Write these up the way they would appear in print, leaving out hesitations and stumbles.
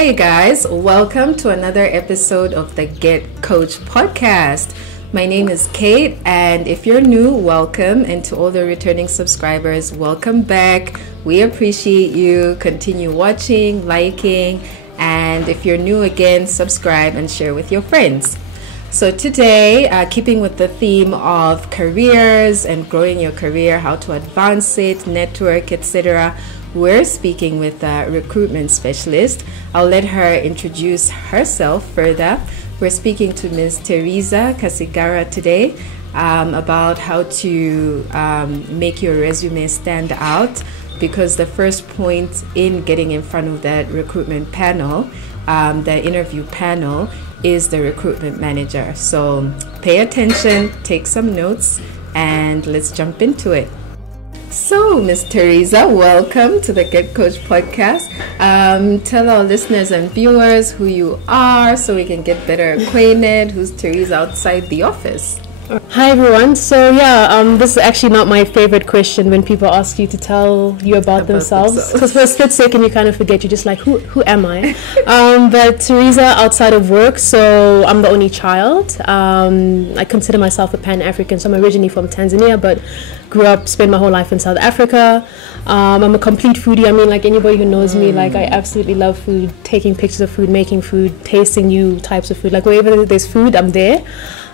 Hey guys, welcome to another episode of the Get Coach podcast. My name is Kate, and if you're new, welcome, and to all the returning subscribers, welcome back. We appreciate you. Continue watching, liking, and if you're new again, subscribe and share with your friends. So today, keeping with the theme of careers and growing your career, how to advance it, network, etc., we're speaking with a recruitment specialist. I'll let her introduce herself further. We're speaking to Ms Thereza Kasigara today about how to make your resume stand out, because the first point in getting in front of that recruitment panel, the interview panel, is the recruitment manager. So pay attention, take some notes, and let's jump into it. So, Ms Thereza, welcome to the Get Coach podcast. Tell our listeners and viewers who you are so we can get better acquainted. Who's Thereza outside the office? Hi everyone. So this is actually not my favorite question when people ask you to tell you about themselves, because for a split second you kind of forget. You're just like, who am I? But Thereza, outside of work, so I'm the only child. I consider myself a Pan-African, so I'm originally from Tanzania, but grew up, spent my whole life in South Africa. I'm a complete foodie. I mean, like anybody who knows me, like I absolutely love food, taking pictures of food, making food, tasting new types of food. Like wherever there's food, I'm there.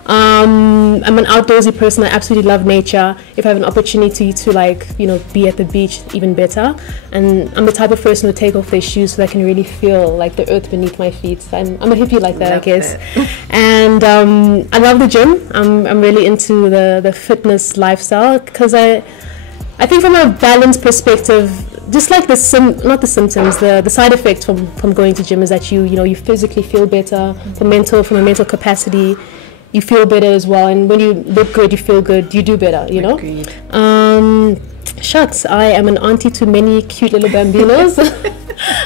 I'm an outdoorsy person. I absolutely love nature. If I have an opportunity to be at the beach, even better. And I'm the type of person who take off their shoes so that I can really feel like the earth beneath my feet. I'm a hippie like that, I guess. And I love the gym. I'm really into the fitness lifestyle, because I think from a balance perspective, just like the side effects from going to gym is that you physically feel better, from a mental capacity. You feel better as well, and when you look good, you feel good, you do better, you know. Agreed. Shucks, I am an auntie to many cute little bambinos.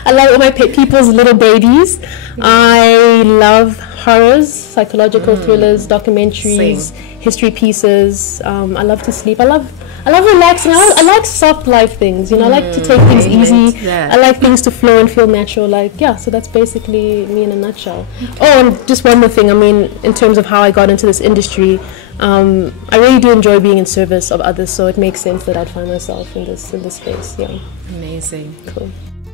I love all my people's little babies. I love horrors, psychological thrillers, documentaries, history pieces. I love to sleep. I love relaxing. I like soft life things, I like to take things easy. I like things to flow and feel natural. So that's basically me in a nutshell. Oh, and just one more thing. I mean, in terms of how I got into this industry, I really do enjoy being in service of others, so it makes sense that I'd find myself in this space. Yeah. Amazing. Cool.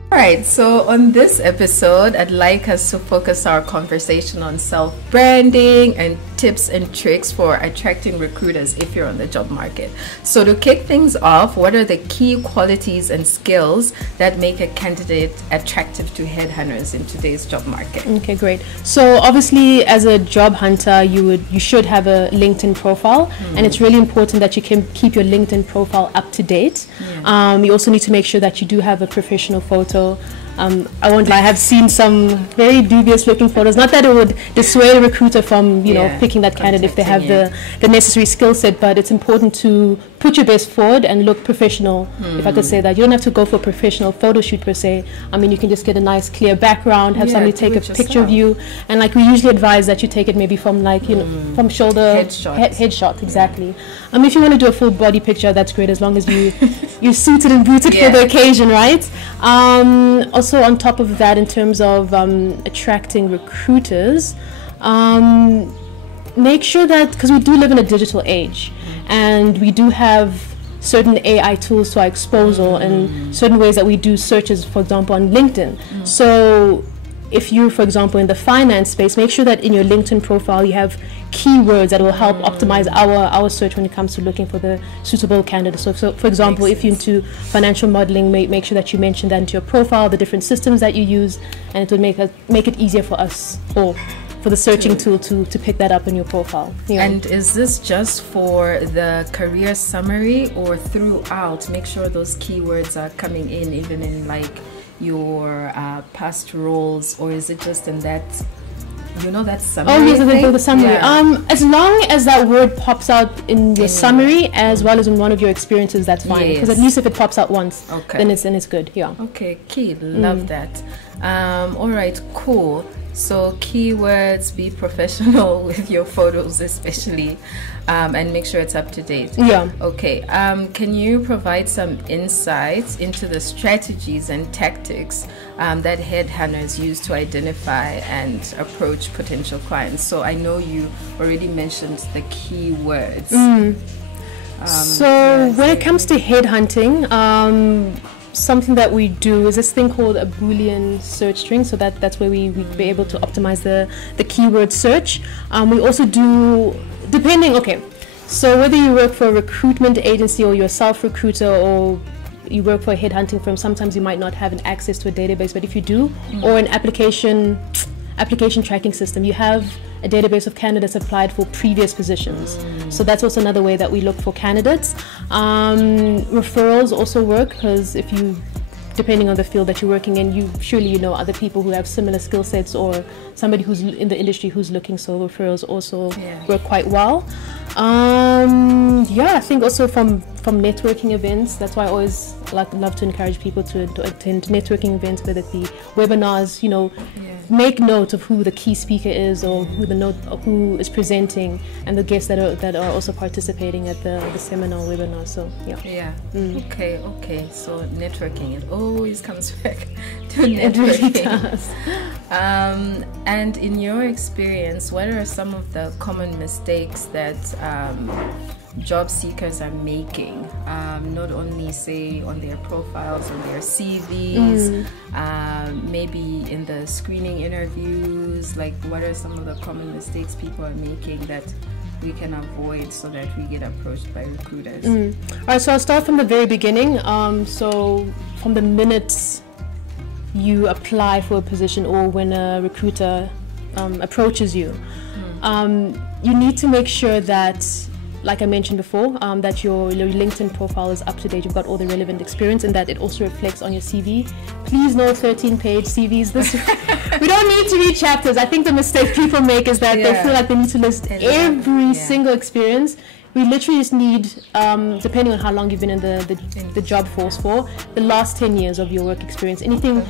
Alright, so on this episode, I'd like us to focus our conversation on self-branding and tips and tricks for attracting recruiters if you're on the job market. So to kick things off, what are the key qualities and skills that make a candidate attractive to headhunters in today's job market? Okay, great. So obviously, as a job hunter, you should have a LinkedIn profile, and it's really important that you can keep your LinkedIn profile up to date. You also need to make sure that you do have a professional photo. I won't lie, I have seen some very dubious looking photos. Not that it would dissuade a recruiter from picking that candidate if they have the necessary skill set, but it's important to put your best forward and look professional, if I could say that. You don't have to go for a professional photo shoot per se. I mean, you can just get a nice clear background, have somebody take a picture of you, and we usually advise that you take it maybe from from shoulder, headshot, exactly. If you want to do a full body picture, that's great, as long as you're suited and booted for the occasion, right? Also, on top of that, in terms of attracting recruiters, make sure that, because we do live in a digital age, and we do have certain AI tools to our disposal, and certain ways that we do searches, for example, on LinkedIn. So if you're, for example, in the finance space, make sure that in your LinkedIn profile you have keywords that will help optimize our search when it comes to looking for the suitable candidate. So for example, if you're into financial modeling, make sure that you mention that into your profile, the different systems that you use, and it will make it easier for us, or for the searching tool to pick that up in your profile. And is this just for the career summary, or throughout? Make sure those keywords are coming in even in your past roles, or is it just in that that summary? Oh yes, the summary. As long as that word pops out in your summary as well as in one of your experiences, that's fine. Because at least if it pops out once, then it's good. Yeah. Okay, key. Love that. All right, cool. So keywords, be professional with your photos especially, and make sure it's up to date. Yeah. Okay. Can you provide some insights into the strategies and tactics that headhunters use to identify and approach potential clients? So I know you already mentioned the keywords. So when it comes to headhunting, something that we do is this thing called a Boolean search string. So that's where we'd be able to optimize the keyword search. We also do, so whether you work for a recruitment agency or you're a self-recruiter or you work for a headhunting firm, sometimes you might not have an access to a database, but if you do, or an application tracking system, you have a database of candidates applied for previous positions. So that's also another way that we look for candidates. Referrals also work, because if you, depending on the field that you're working in, you know other people who have similar skill sets or somebody who's in the industry who's looking, so referrals also work quite well. I think also from networking events, that's why I always love to encourage people to attend networking events, whether it be webinars, make note of who the key speaker is or who is presenting and the guests that are also participating at the seminar webinar. So okay, so networking, it always comes back to networking. It really does. And in your experience, what are some of the common mistakes that job seekers are making, not only say on their profiles, on their CVs, maybe in the screening interviews? Like, what are some of the common mistakes people are making that we can avoid so that we get approached by recruiters? All right, so I'll start from the very beginning. So from the minute you apply for a position or when a recruiter approaches you, you need to make sure that, like I mentioned before, that your LinkedIn profile is up to date, you've got all the relevant experience, and that it also reflects on your CV. Please no 13-page CVs. We don't need to read chapters. I think the mistake people make is that they feel like they need to list every single experience. We literally just need, depending on how long you've been in the job force for, the last 10 years of your work experience. Anything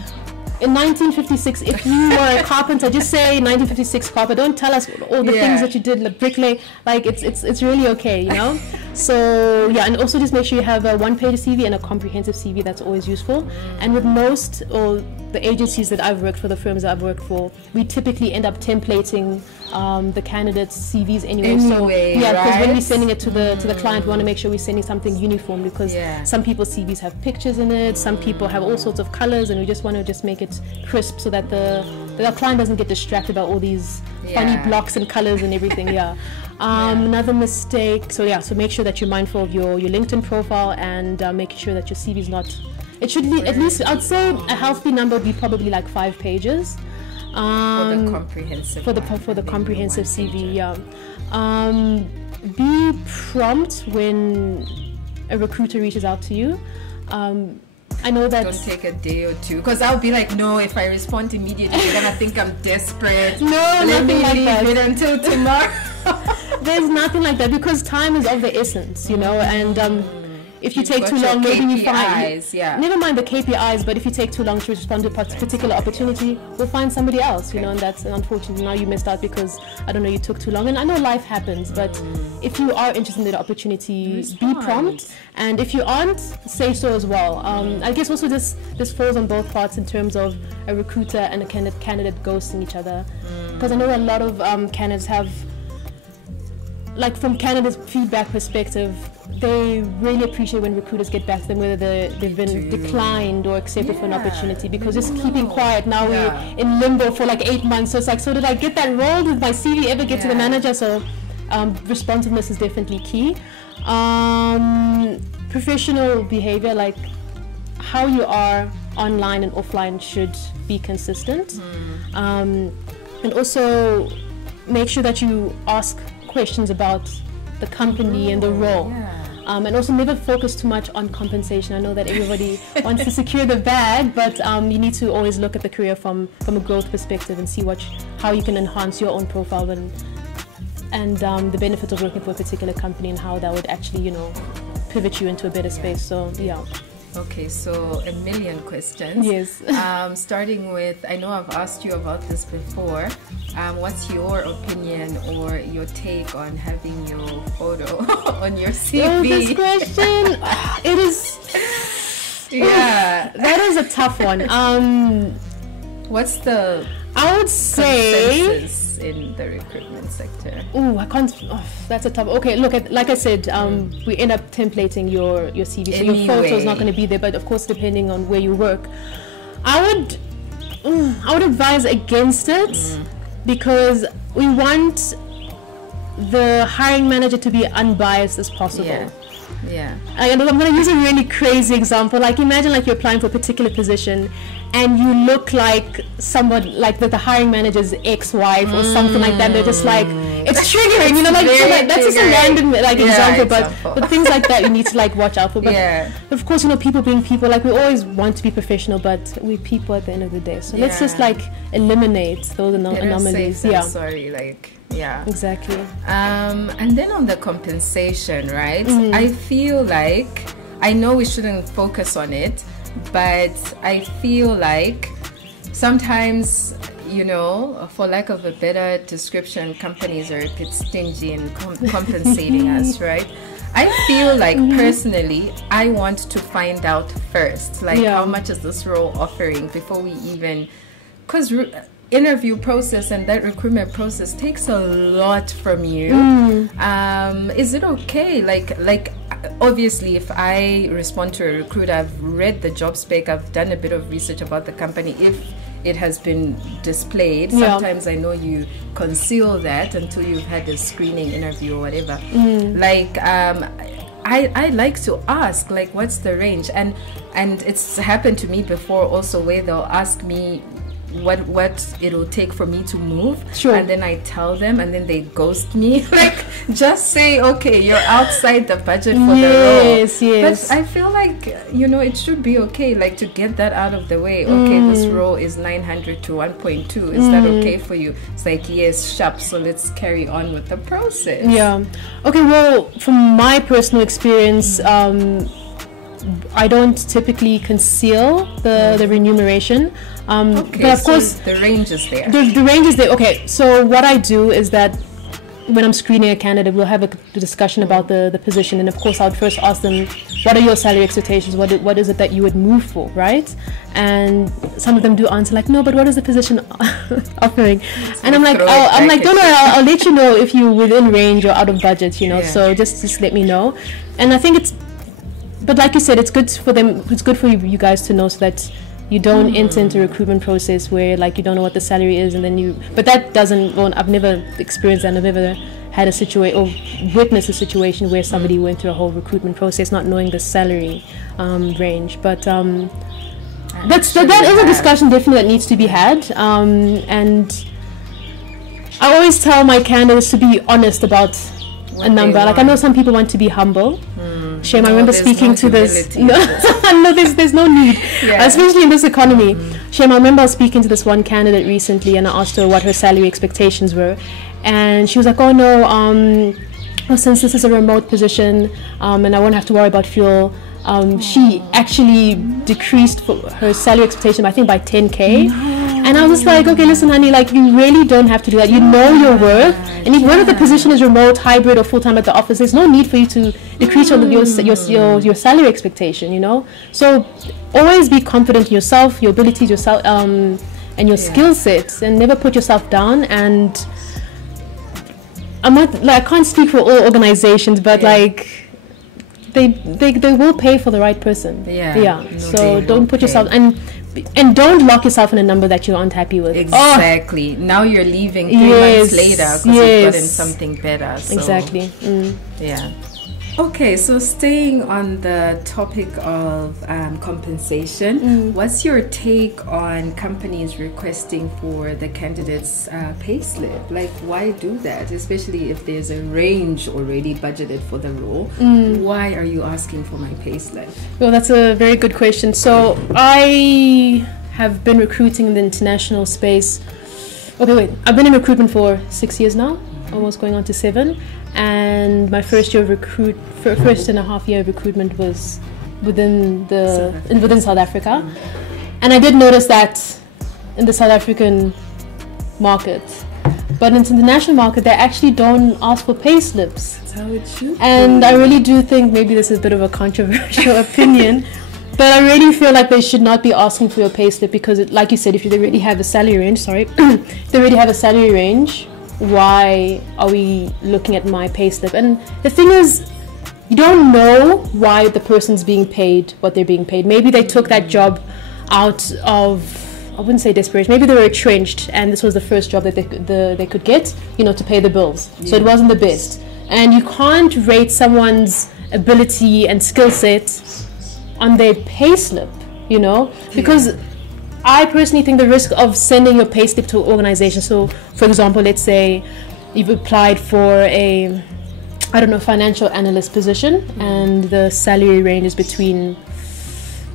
in 1956, if you were a carpenter, just say 1956 carpenter. Don't tell us all the things that you did, like bricklayer. Like it's really okay, So and also just make sure you have a one-page CV and a comprehensive CV. That's always useful. And with most or the agencies that I've worked for, the firms that I've worked for, we typically end up templating the candidates' CVs anyway. Because when we're sending it to the client, we want to make sure we're sending something uniform, because some people's CVs have pictures in it, some people have all sorts of colors, and we just want to make it crisp so that the client doesn't get distracted by all these funny blocks and colors and everything. Another mistake, so make sure that you're mindful of your LinkedIn profile, and making sure that your CV is not, it should be at least, I'd say a healthy number would be probably like 5 pages. For the comprehensive for the comprehensive CV. Be prompt when a recruiter reaches out to you. I know that. Don't take a day or two, because I'll be like, no, if I respond immediately, you're gonna think I'm desperate. No, let me nothing like leave that. it until tomorrow. There's nothing like that, because time is of the essence, and if you take too long, maybe we find, never mind the KPIs, but if you take too long to respond to a particular opportunity, we'll find somebody else, and that's unfortunate. Now you missed out because, I don't know, you took too long. And I know life happens, but if you are interested in the opportunity, be prompt. And if you aren't, say so as well. I guess also this falls on both parts in terms of a recruiter and a candidate ghosting each other. Because I know a lot of candidates have, like, from candidates' feedback perspective, they really appreciate when recruiters get back to them, whether they've been declined or accepted for an opportunity, because just keeping quiet, now we're in limbo for like 8 months. So it's like, so did I get that role? Did my CV ever get to the manager? So responsiveness is definitely key. Professional behavior, like how you are online and offline, should be consistent. And also make sure that you ask questions about the company and the role. And also never focus too much on compensation. I know that everybody wants to secure the bag, but you need to always look at the career from a growth perspective and see how you can enhance your own profile and the benefits of working for a particular company, and how that would actually, pivot you into a better space. So Okay, so a million questions. Yes. Starting with, I know I've asked you about this before. What's your opinion or your take on having your photo on your CV? Oh, this question, it is. Yeah, that is a tough one. What's the I would say consensus in the recruitment sector? Oh, I can't. Oh, that's a tough. Okay, look, like I said, we end up templating your CV, so your photo is not going to be there. But of course, depending on where you work, I would advise against it because we want the hiring manager to be unbiased as possible. Yeah. I'm going to use a really crazy example. Like, imagine like you're applying for a particular position and you look like someone, like the hiring manager's ex-wife or something like that. They're just like, it's triggering, you know, like that's just a random example, but things like that you need to like watch out for. But of course, you know, people being people, like we always want to be professional, but we're people at the end of the day. So let's just like eliminate those anomalies. Sorry, like. Yeah, exactly. And then on the compensation, right? I feel like, I know we shouldn't focus on it, but I feel like sometimes, you know, for lack of a better description, companies are a bit stingy in compensating us, right? I feel like personally, I want to find out first, like how much is this role offering before we even, because interview process and that recruitment process takes a lot from you. Is it okay? Like obviously, if I respond to a recruiter, I've read the job spec, I've done a bit of research about the company. If it has been displayed, sometimes I know you conceal that until you've had a screening interview or whatever. Like I like to ask, like, what's the range? And it's happened to me before also, where they'll ask me what it'll take for me to move, and then I tell them, and then they ghost me. Like, just say, okay, you're outside the budget for the role. But I feel like, you know, it should be okay, like, to get that out of the way. Okay, this role is 900 to 1.2. Is that okay for you? It's like, yes, sharp. So let's carry on with the process. Yeah. Okay. Well, from my personal experience, I don't typically conceal the remuneration. Okay, but of course, the range is there. The range is there. Okay, so what I do is that when I'm screening a candidate, we'll have a discussion about the position, and of course, I would first ask them, what are your salary expectations? What is it that you would move for, right? And some of them do answer like, no, but what is the position offering? And I'm like, don't worry, I'll let you know if you're within range or out of budget, you know. So just let me know. And I think but like you said, it's good for them. It's good for you guys to know, so that you don't enter into a recruitment process where like you don't know what the salary is, and then but that doesn't. Well, I've never experienced that. I've never had a situation or witnessed a situation where somebody went through a whole recruitment process not knowing the salary range. But that is a discussion definitely that needs to be had. And I always tell my candidates to be honest about a number. Like, I know some people want to be humble. Shame, I remember speaking to this. No, there's no need, especially in this economy. Shame, I remember speaking to this one candidate recently, and I asked her what her salary expectations were, and she was like, "Oh no, since this is a remote position, and I won't have to worry about fuel." She actually decreased her salary expectation, I think, by 10K. And I was like, okay, listen, honey, like, you really don't have to do that. You know your worth. And if whether the position is remote, hybrid, or full-time at the office, there's no need for you to decrease your salary expectation, you know? So always be confident in yourself, your abilities, yourself, and your skill sets, and never put yourself down. And I'm not, like, I can't speak for all organizations, but like, they will pay for the right person. So don't put yourself, and don't lock yourself in a number that you aren't happy with. Exactly. Now you're leaving 3 months later because you've gotten something better. So. Exactly. Yeah. Okay, so staying on the topic of compensation, what's your take on companies requesting for the candidate's pay slip? Like, why do that? Especially if there's a range already budgeted for the role. Why are you asking for my pay slip? Well, that's a very good question. So I have been recruiting in the international space. Okay, wait. I've been in recruitment for 6 years now, almost going on to 7. And my first and a half year of recruitment was within South Africa. And I did notice that in the South African market, but in the international market, they actually don't ask for pay slips. That's how it should be. And I really do think, maybe this is a bit of a controversial opinion, but I really feel like they should not be asking for your pay slip, because like you said, if they already have a salary range, if they already have a salary range, why are we looking at my pay slip? And the thing is, you don't know why the person's being paid what they're being paid. Maybe they took that job out of, I wouldn't say desperation, maybe they were retrenched and this was the first job that they could get, to pay the bills. So it wasn't the best. And you can't rate someone's ability and skill set on their pay slip, because I personally think the risk of sending your pay slip to an organization, so for example, let's say you've applied for a, financial analyst position, and the salary range is between,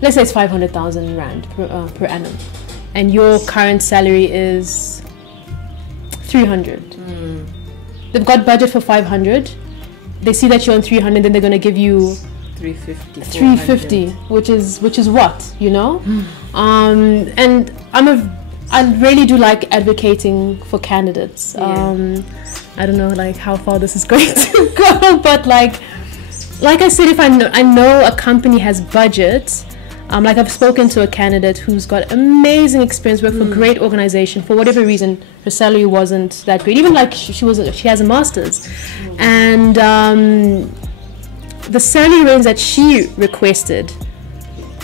let's say it's 500,000 Rand per annum, and your current salary is 300. They've got budget for 500. They see that you're on 300, then they're going to give you 350, which is what, and I really do like advocating for candidates. I don't know like how far this is going to go, but like I said, if I know a company has budget, like I've spoken to a candidate who's got amazing experience, worked for a great organization. For whatever reason, her salary wasn't that great. Even like she has a master's, and the salary range that she requested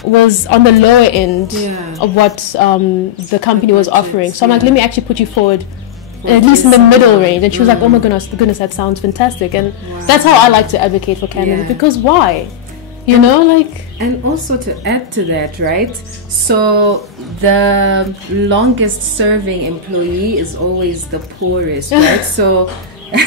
was on the lower end of what the company was offering. So I'm like, let me actually put you forward, at least in the middle range. And she was like, oh my goodness, that sounds fantastic. And that's how I like to advocate for candidates, because why? And also to add to that, right? So the longest serving employee is always the poorest, right? So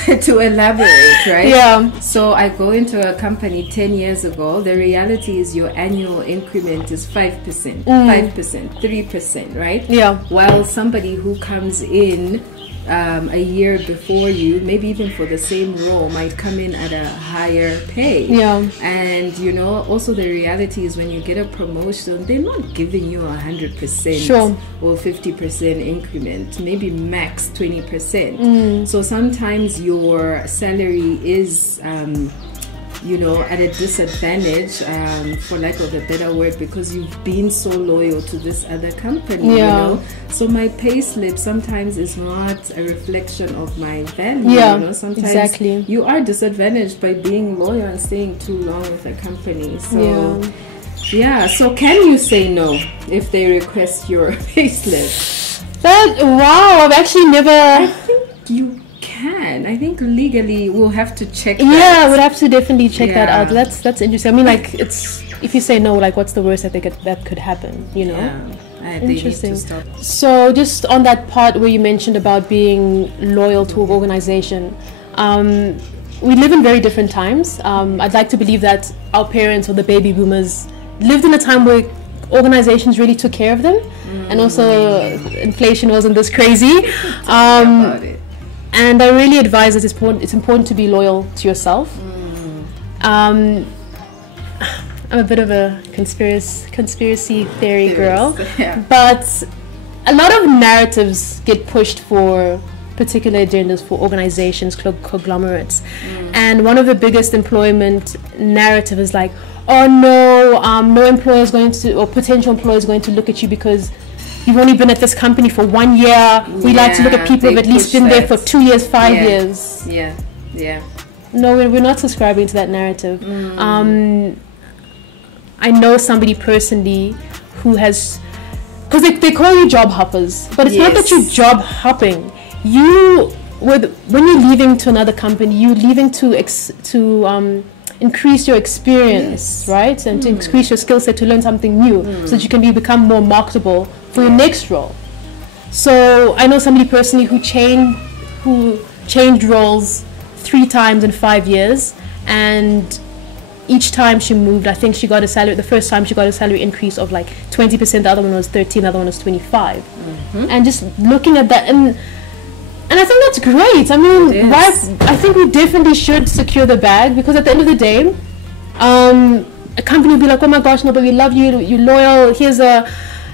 to elaborate, right? Yeah. So I go into a company 10 years ago. The reality is your annual increment is 5%, 5%, 3%, right? Yeah. While somebody who comes in a year before you, maybe even for the same role, might come in at a higher pay. Yeah. And also the reality is when you get a promotion, they're not giving you 100% or 50% increment, maybe max 20%. So sometimes your salary is at a disadvantage, for lack of a better word, because you've been so loyal to this other company. So my pay slip sometimes is not a reflection of my value. Sometimes you are disadvantaged by being loyal and staying too long with a company. So so can you say no if they request your pay slip? I've actually never. I think you can. I think legally we'll have to check that. Yeah, we'll have to definitely check that out. That's interesting. I mean, like, it's, if you say no, like, what's the worst that could happen, Interesting. So just on that part where you mentioned about being loyal to an organization, we live in very different times. I'd like to believe that our parents or the baby boomers lived in a time where organizations really took care of them, and also inflation wasn't this crazy. And I really advise that it's important to be loyal to yourself. I'm a bit of a conspiracy theory girl, but a lot of narratives get pushed for particular agendas for organizations, conglomerates, and one of the biggest employment narrative is like, oh no, no employer is going to, or potential employer is going to look at you because you've only been at this company for 1 year. We like to look at people who've at least been there for 2 years, 5 years. No, we're not subscribing to that narrative. I know somebody personally who has, because they call you job hoppers, but it's not that you're job hopping. When you're leaving to another company, you're leaving to increase your experience, right? And to increase your skill set, to learn something new, so that you can become more marketable for your next role. So I know somebody personally who changed roles 3 times in 5 years, and each time she moved, I think she got a salary. The first time she got a salary increase of like 20%. The other one was 13. The other one was 25. And just looking at that, and I think that's great. I mean, I think we definitely should secure the bag, because at the end of the day, a company will be like, oh my gosh, no, but we love you, you're loyal, here's a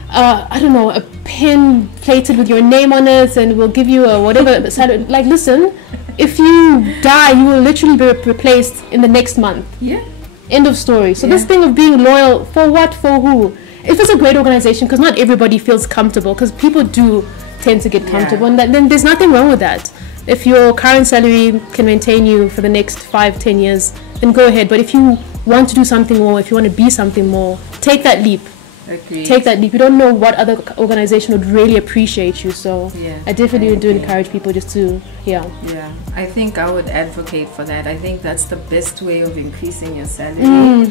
I don't know, a pin plated with your name on it, and we'll give you a whatever. Like, listen, if you die, you will literally be replaced in the next month. Yeah. End of story. So this thing of being loyal, for what, for who? If it's a great organization, because not everybody feels comfortable, because people do tend to get comfortable, and then there's nothing wrong with that. If your current salary can maintain you for the next 5-10 years, then go ahead. But if you want to do something more, if you want to be something more, take that leap. Agreed. Take that leap. You don't know what other organization would really appreciate you. So I definitely do encourage people just to, Yeah, I think I would advocate for that. I think that's the best way of increasing your salary,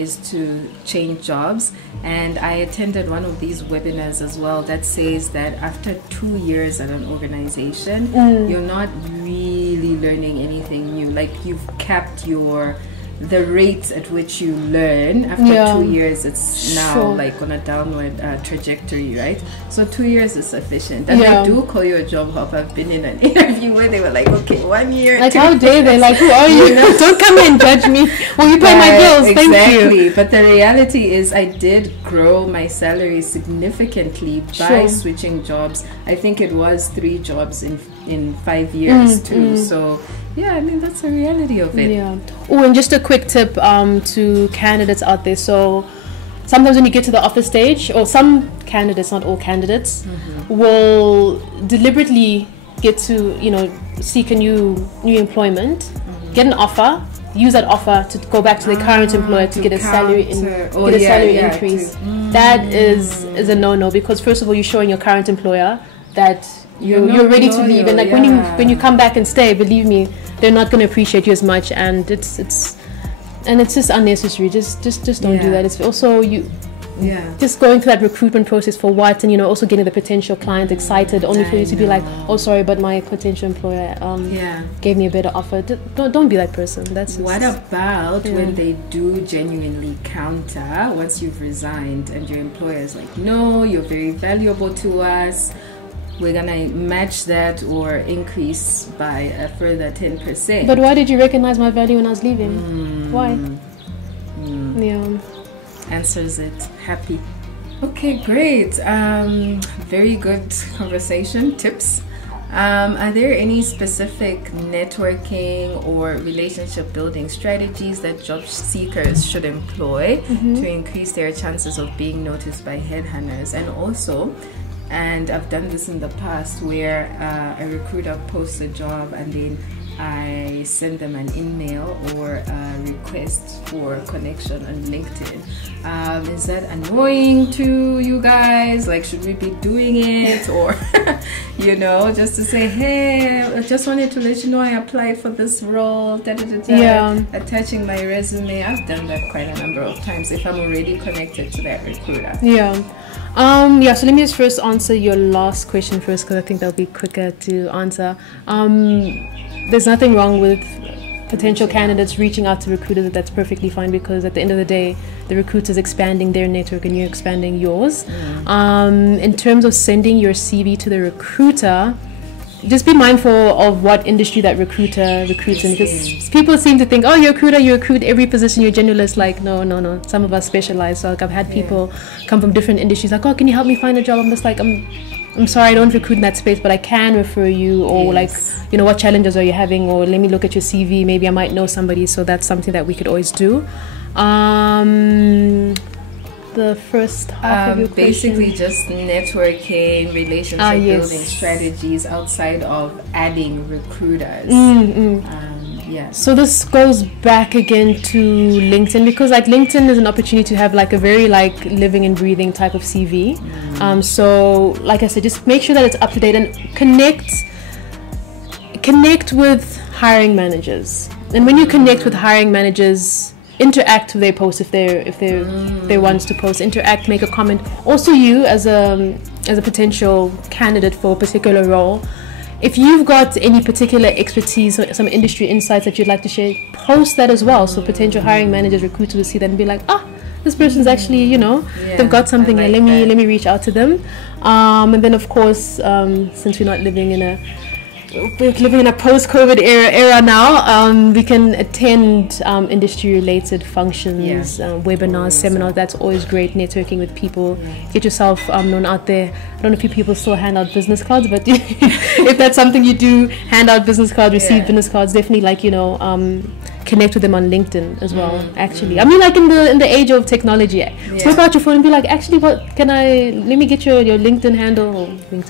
is to change jobs. And I attended one of these webinars as well that says that after 2 years at an organization, you're not really learning anything new. Like, you've capped the rate at which you learn. After 2 years, it's now like on a downward trajectory, right? So 2 years is sufficient. And I do call you a job hopper. I've been in an interview where they were like, okay, 1 year. Like, how dare they? Like, who are you? Don't come and judge me. Well, you pay my bills. Thank you. But the reality is, I did grow my salary significantly by switching jobs. I think it was 3 jobs in 5 years too. So yeah, I mean, that's the reality of it. Yeah. Oh, and just a quick tip to candidates out there. So sometimes when you get to the offer stage, or some candidates, not all candidates, will deliberately get to, seek a new employment, get an offer, use that offer to go back to their current employer to get a salary increase. That is a no-no, because first of all, you're showing your current employer that you're ready to leave, and like when you come back and stay, believe me, they're not going to appreciate you as much, and it's just unnecessary. Just don't do that. It's also just going through that recruitment process for what, and also getting the potential client excited only for you to be like, oh sorry, but my potential employer gave me a better offer. Don't be that person. That's what about when they do genuinely counter once you've resigned and your employer is like, no, you're very valuable to us, we're gonna match that or increase by a further 10%. But why did you recognize my value when I was leaving? Why? Yeah. Answers it. Happy. Okay, great. Very good conversation. Tips. Are there any specific networking or relationship building strategies that job seekers should employ to increase their chances of being noticed by headhunters? And also, and I've done this in the past, where a recruiter posts a job and then I send them an email or a request for connection on LinkedIn. Is that annoying to you guys? Like, should we be doing it? Or, just to say, hey, I just wanted to let you know I applied for this role, attaching my resume. I've done that quite a number of times if I'm already connected to that recruiter. So let me just first answer your last question first, because I think that'll be quicker to answer. There's nothing wrong with potential candidates reaching out to recruiters. That's perfectly fine, because at the end of the day, the recruiter's expanding their network and you're expanding yours. In terms of sending your CV to the recruiter, just be mindful of what industry that recruiter recruits in, because people seem to think, oh, you're a recruiter, you recruit every position, you're generalist. Like, no, some of us specialize. So like, I've had people come from different industries like, oh, can you help me find a job? I'm just like, I'm sorry, I don't recruit in that space, but I can refer you, or like, what challenges are you having, or let me look at your CV, maybe I might know somebody. So that's something that we could always do. The first half of your question. Basically just networking, relationship building strategies outside of adding recruiters. So this goes back again to LinkedIn, because like LinkedIn is an opportunity to have like a very like living and breathing type of CV. So like I said, just make sure that it's up to date and connect with hiring managers. And when you connect with hiring managers, interact with their posts if they want to post, interact, make a comment. Also, you as a potential candidate for a particular role, if you've got any particular expertise or some industry insights that you'd like to share, post that as well, so potential hiring managers, recruiters will see that and be like, this person's actually, they've got something, like let me reach out to them. And then of course, since we're not living in a we're living in a post-COVID era now. We can attend industry-related functions, webinars, seminars. That's always great. Networking with people, get yourself known out there. I don't know if you people still hand out business cards, but if that's something you do, hand out business cards, receive business cards. Definitely, like, connect with them on LinkedIn as well. Actually, I mean, like in the age of technology, whip out your phone and be like, actually, let me get your LinkedIn handle, and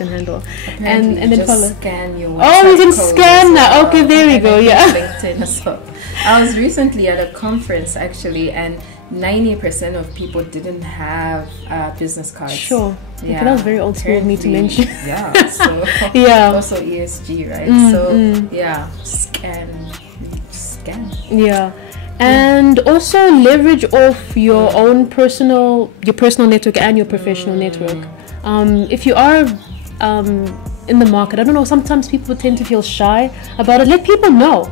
then just follow. Scan your you can scan that. Okay, there we go. LinkedIn as well. I was recently at a conference actually, and 90% of people didn't have business cards. Sure. Yeah, that was very old school of me to mention. Yeah. So also ESG, right? Scan. Yeah. And also leverage off your own personal network and your professional network. If you are in the market, I don't know, sometimes people tend to feel shy about it. Let people know.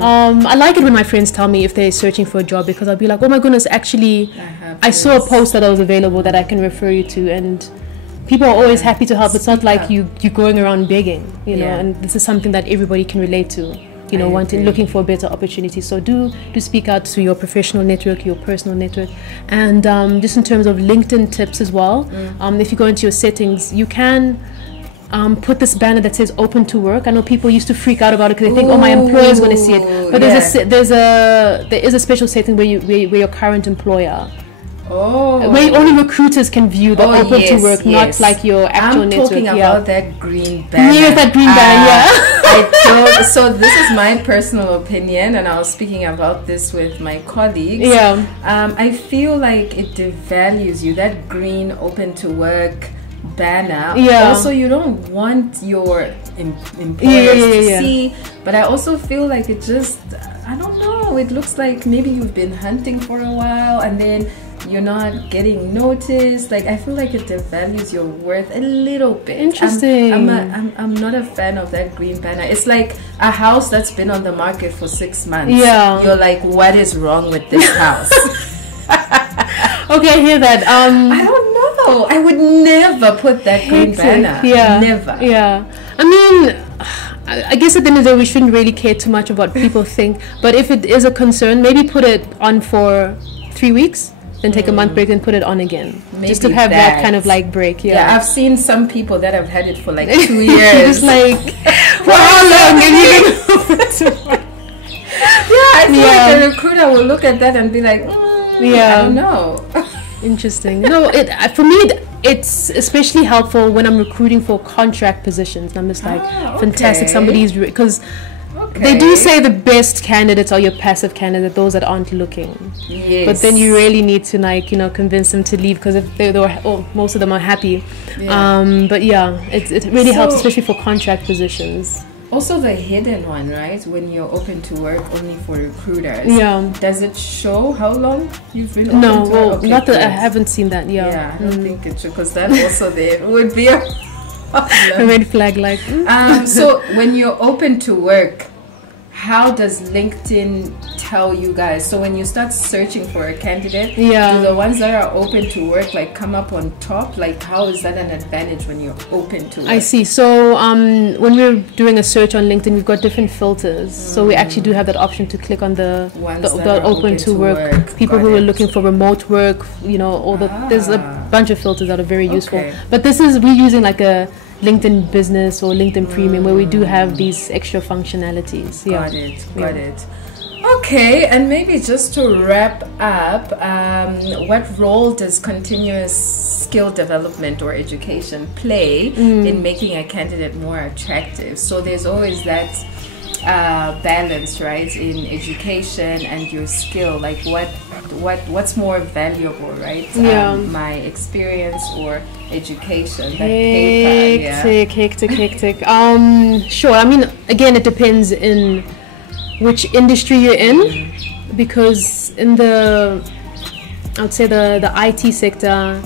I like it when my friends tell me if they're searching for a job, because I'll be like, oh my goodness, actually I saw a post that was available that I can refer you to, and people are always happy to help. It's not like you're going around begging, and this is something that everybody can relate to. Looking for a better opportunity. So do speak out to your professional network, your personal network. And just in terms of LinkedIn tips as well, if you go into your settings, you can put this banner that says open to work. I know people used to freak out about it because they think, oh, my employer is going to see it. But there is a special setting where your current employer, where only recruiters can view the open to work, not like your actual network. I'm talking about that green banner. Yes, that green banner, So this is my personal opinion, and I was speaking about this with my colleagues. I feel like it devalues you, that green open to work banner. Also, you don't want your employers to see, but I also feel like it just, I don't know, it looks like maybe you've been hunting for a while and then you're not getting noticed. Like, I feel like it devalues your worth a little bit. Interesting. I'm not a fan of that green banner. It's like a house that's been on the market for 6 months. You're like, what is wrong with this house? Okay, I hear that. I don't know. I would never put that green banner. Never. I mean, I guess at the end of the day, we shouldn't really care too much about what people think. But if it is a concern, maybe put it on for 3 weeks. Then take a month break and put it on again. Maybe just to have that kind of like break. I've seen some people that have had it for like 2 years. Just like, for how long? I feel like the recruiter will look at that and be like, I don't know. Interesting. No, for me, it's especially helpful when I'm recruiting for contract positions. And I'm just like, fantastic, somebody's, because they do say the best candidates are your passive candidates, those that aren't looking. But then you really need to, like, convince them to leave, because if most of them are happy. But it really helps, especially for contract positions. Also the hidden one, right? When you're open to work only for recruiters. Does it show how long you've been open to work? Not that I haven't seen that. I don't think it should, because that also there would be a red flag, like. So when you're open to work, how does LinkedIn tell you guys? So when you start searching for a candidate, do the ones that are open to work like come up on top? Like, how is that an advantage when you're open to work? I see. So when we're doing a search on LinkedIn, we've got different filters. So we actually do have that option to click on the open to work. People who are looking for remote work, there's a bunch of filters that are very useful. But we're using like a LinkedIn Business or LinkedIn Premium, where we do have these extra functionalities. Got it. Okay, and maybe just to wrap up, what role does continuous skill development or education play in making a candidate more attractive? So there's always that balance, right, in education and your skill. Like, what's more valuable, right? My experience or education? Hectic. Sure. I mean, again, it depends in which industry you're in, because in I would say the IT sector,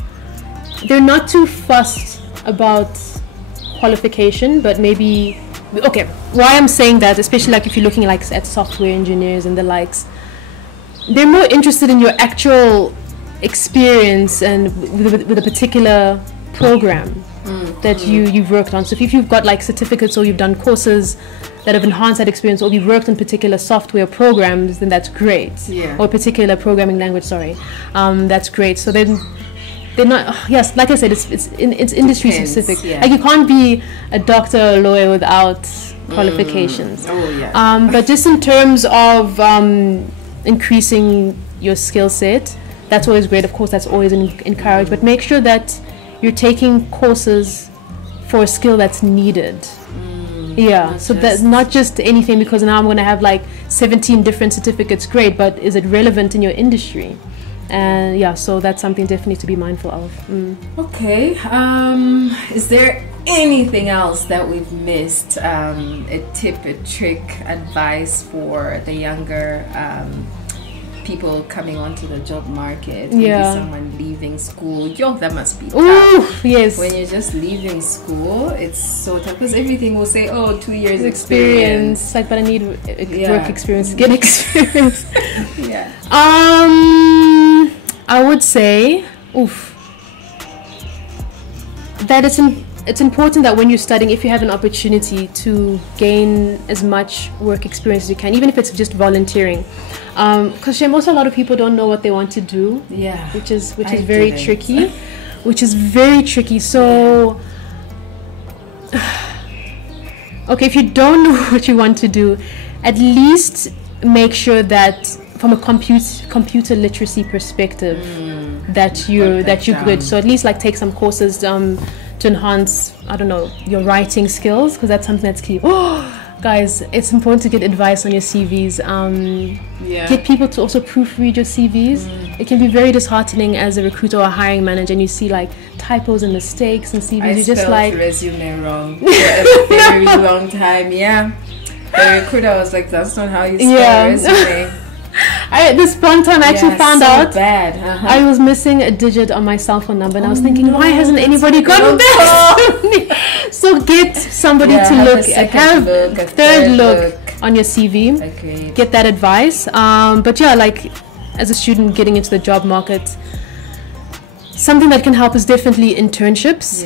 they're not too fussed about qualification, but maybe, why I'm saying that, especially like if you're looking like at software engineers and the likes, they're more interested in your actual experience and with a particular program. that you've worked on. So if you've got like certificates or you've done courses that have enhanced that experience, or you've worked on particular software programs, then that's great. Or particular programming language, that's great. So then they're not, yes, like I said, it's industry specific. Like you can't be a doctor or a lawyer without qualifications. But just in terms of increasing your skill set, that's always great. Of course, that's always encouraged, but make sure that you're taking courses for a skill that's needed. So that's not just anything because now I'm going to have like 17 different certificates. Great, but is it relevant in your industry? And so that's something definitely to be mindful of. Okay. Is there anything else that we've missed? A tip, a trick, advice for the younger people coming onto the job market? Maybe someone leaving school. That must be tough. Ooh, yes. When you're just leaving school, it's so tough because everything will say, 2 years experience. Like, but I need work experience, get experience. I would say, that it's important that when you're studying, if you have an opportunity to gain as much work experience as you can, even if it's just volunteering, because also a lot of people don't know what they want to do, which is very tricky. So okay, if you don't know what you want to do, at least make sure that from a computer literacy perspective that you're good. So at least like take some courses to enhance, I don't know, your writing skills, because that's something that's key. Guys, it's important to get advice on your CVs. Get people to also proofread your CVs. It can be very disheartening as a recruiter or a hiring manager, and you see like typos and mistakes in CVs. You're just like resume wrong for a very long time. The recruiter was like, "That's not how you spell resume." This one time I actually found out bad. I was missing a digit on my cell phone number, and I was thinking, why hasn't anybody gotten back to me? So get somebody to have a third look on your CV. Agreed. Get that advice. But like as a student getting into the job market, something that can help is definitely internships.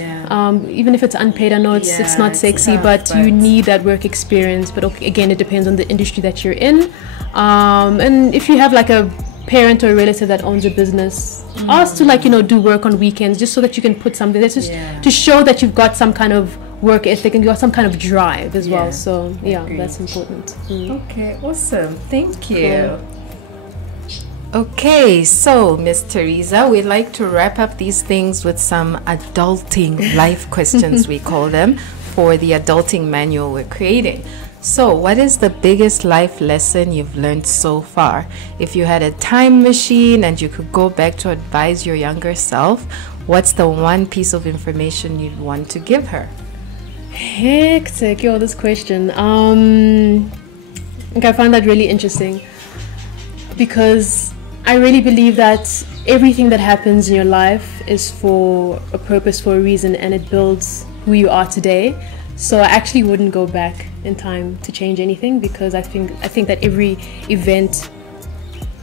Even if it's unpaid, I know it's not sexy, but you need that work experience. But again, it depends on the industry that you're in. And if you have like a parent or a relative that owns a business, ask to do work on weekends, just so that you can put something that's just to show that you've got some kind of work ethic and you got some kind of drive as well. So that's important. Okay, awesome. Thank you. Cool. Okay, so Ms Thereza, we'd like to wrap up these things with some adulting life questions, we call them, for the adulting manual we're creating. So what is the biggest life lesson you've learned so far? If you had a time machine and you could go back to advise your younger self, what's the one piece of information you'd want to give her? Hectic, this question. I find that really interesting, because I really believe that everything that happens in your life is for a purpose, for a reason, and it builds who you are today. So I actually wouldn't go back in time to change anything, because I think that every event,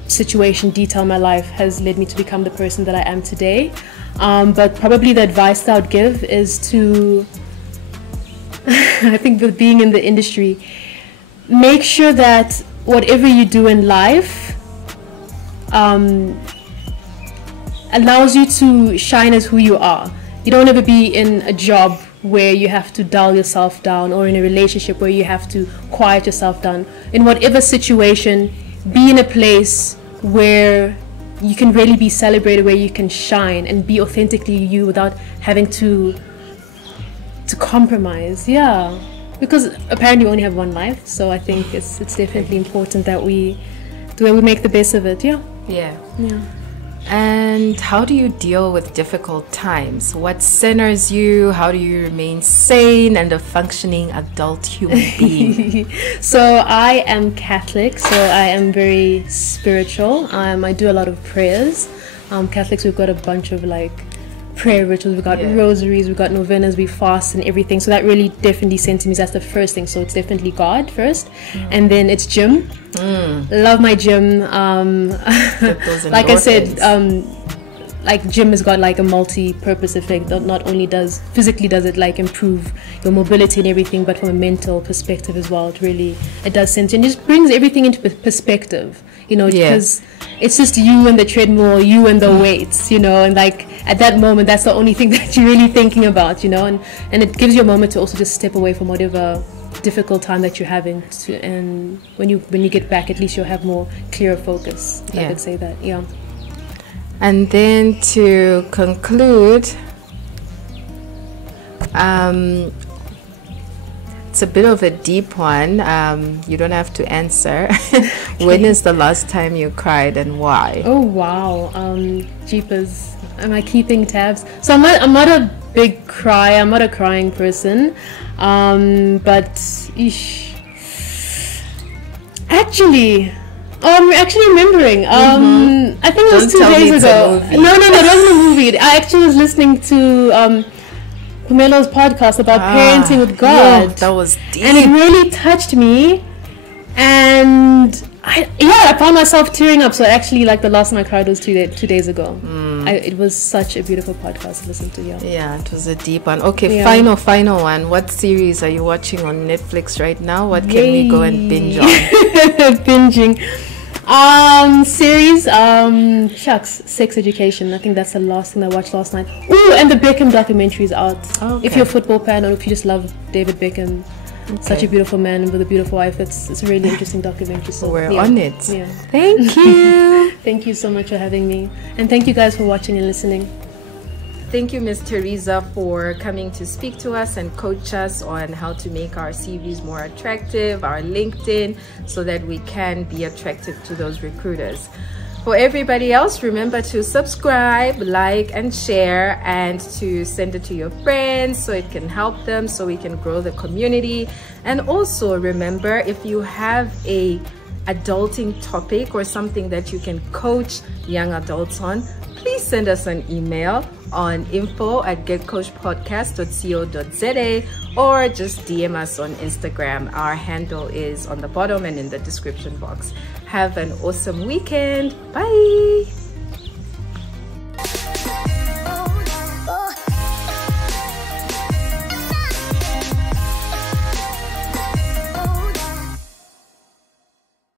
situation, detail in my life has led me to become the person that I am today. But probably the advice that I would give is to, I think with being in the industry, make sure that whatever you do in life allows you to shine as who you are. You don't ever be in a job where you have to dull yourself down, or in a relationship where you have to quiet yourself down. In whatever situation, be in a place where you can really be celebrated, where you can shine and be authentically you without having to compromise. Because apparently we only have one life, so I think it's definitely important that we make the best of it. And how do you deal with difficult times? What centers you? How do you remain sane and a functioning adult human being? So I am Catholic, so I am very spiritual. I do a lot of prayers. Catholics, we've got a bunch of prayer rituals. We've got rosaries, we've got novenas, we fast and everything. So that really definitely sends me, that's the first thing. So it's definitely God first, and then it's gym. Love my gym. Like I said, like gym has got like a multi-purpose effect. Not only does it like improve your mobility and everything, but from a mental perspective as well, it does sense and just brings everything into perspective, because it's just you and the treadmill, you and the weights, and like at that moment that's the only thing that you're really thinking about, and it gives you a moment to also just step away from whatever difficult time that you're having and when you get back, at least you'll have more clearer focus. I could say that. And then to conclude, it's a bit of a deep one. You don't have to answer. When is the last time you cried and why? Oh wow, jeepers! Am I keeping tabs? So I'm not a big crier. I'm not a crying person. But actually. I'm actually remembering. I think it was 2 days ago. No, it wasn't a movie. I actually was listening to Pumelo's podcast about parenting with God. That was deep. And it really touched me. And I found myself tearing up. So actually, like the last time I cried was 2 days ago. It was such a beautiful podcast to listen to. Yeah, it was a deep one. Okay, final one. What series are you watching on Netflix right now? What can we go and binge on? Binging. Series, Sex Education. I think that's the last thing I watched last night. Ooh, and the Beckham documentary is out. If you're a football fan or if you just love David Beckham, such a beautiful man with a beautiful wife. It's a really interesting documentary. So we're on it. Thank you. Thank you so much for having me, and thank you guys for watching and listening. Thank you, Ms Thereza, for coming to speak to us and coach us on how to make our CVs more attractive, our LinkedIn, so that we can be attractive to those recruiters. For everybody else, remember to subscribe, like, and share, and to send it to your friends so it can help them, so we can grow the community. And also remember, if you have a adulting topic or something that you can coach young adults on, please send us an email on info@getcoachpodcast.co.za or just DM us on Instagram. Our handle is on the bottom and in the description box. Have an awesome weekend. Bye.